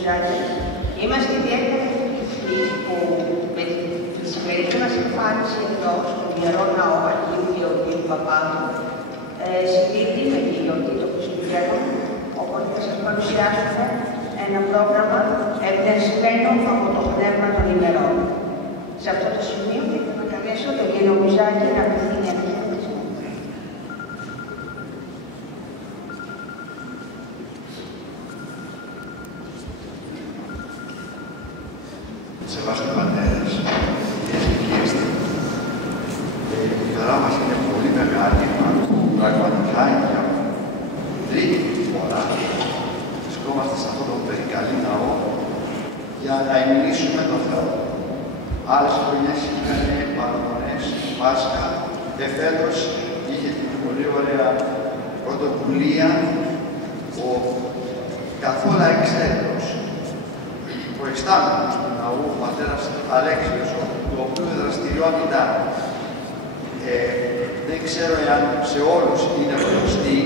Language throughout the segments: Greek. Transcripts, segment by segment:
Μπουζάκη. Είμαστε ιδιαίτερα ευτυχείς που με τη σημερινή μας εμφάνιση εδώ, στον Ιερό Ναό Αγίου Γεωργίου Παπάδου, συμπίπτει με τη γιορτή των Χριστουγέννων, οπότε θα σας παρουσιάσουμε ένα πρόγραμμα εμπνευσμένο από το πνεύμα των ημερών. Σε αυτό το σημείο θα να καλέσω τον κύριο Μπουζάκη να απευθύνει ένα χαιρετισμό. Σεβάστε πατέρες, κυρίες και κύριοι, η χαρά μας είναι πολύ μεγάλη, πραγματικά για τρίτη φορά βρισκόμαστε σε αυτόν τον περικαλή ναό για να εμιλήσουμε τον Θεό. Άλλες χρονιές είχαν παραμονές, Πάσχα, εφέτος είχε την πολύ ωραία πρωτοβουλία ο καθόλου εξαίρετος, ο εξτάμενος του ναού, ο πατέρας Αλέξιος, του οποίου η δραστηριότητα δεν ξέρω εάν σε όλους είναι γνωστή,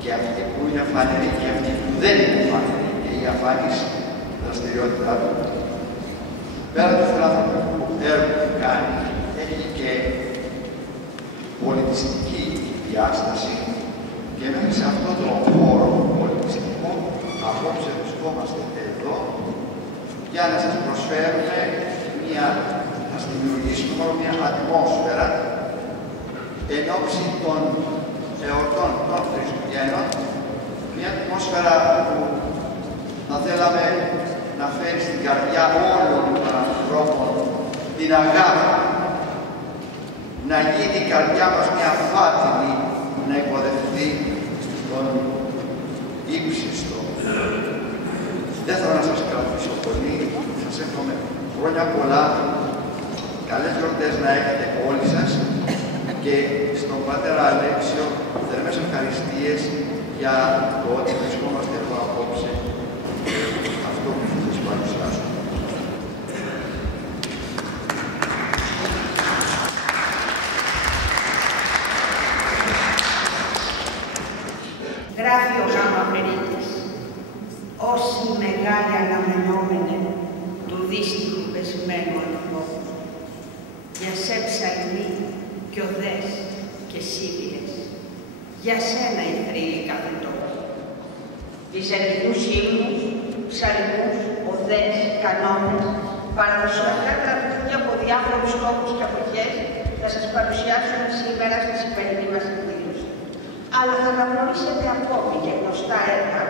και αυτή που είναι φανερή και αυτή που δεν είναι φανερή, και η αφανής δραστηριότητά του. Πέρα του φιλανθρωπικού έργου που κάνει, έχει και πολιτιστική διάσταση, και μέσα σε αυτό το χώρο πολιτιστικό απόψε βρισκόμαστε εδώ για να σας προσφέρουμε να σας δημιουργήσουμε μια ατμόσφαιρα εν ώψη των εορτών των Χριστουγέννων, μια ατμόσφαιρα που θα θέλαμε να φέρει στην καρδιά όλων των ανθρώπων την αγάπη, να γίνει η καρδιά μας μια φάτιμη, να υποδεχθεί τον ύψιστο. Δεν θέλω να σας κρατήσω πολύ, σας εύχομαι χρόνια πολλά, καλές γιορτές να έχετε όλοι σας, και στον πατέρα Αλέξιο θερμές ευχαριστίες για το ότι βρισκόμαστε εδώ απόψε. Αυτό που θα σας παρουσιάσω. Γράφει ο Γάμα Περίτης, όσοι μεγάλοι αναμενόμενοι του δύστιχου πεσμένου ανθρώπου, για σε ψαλμοί κι οδές και σύμβιλες, για σένα οι θρύλοι κάθε τόπο. Βυζαντινούς ύμνους, ψαλμούς, οδές, κανόνες, παραδοσιακά τραγούδια από διάφορους τόπους και εποχές θα σας παρουσιάσουμε σήμερα στη σημερινή μας εκδήλωση. Αλλά θα αναγνωρίσετε ακόμη και γνωστά έργα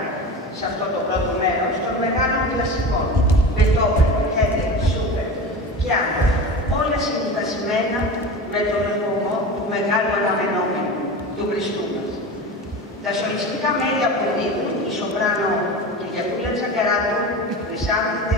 σε αυτό το πρώτο μέρος των μεγάλων κλασικών, Μπετόβεν, Χέντελ, Σούπερ και άλλα, όλα συνδυασμένα με τον ερχομό του μεγάλου αναμενόμενου, του Χριστού μας. Τα σολιστικά μέλη αποδίδουν η σοπράνο Κυριακούλα Τσακεράτου, Χρυσάνθη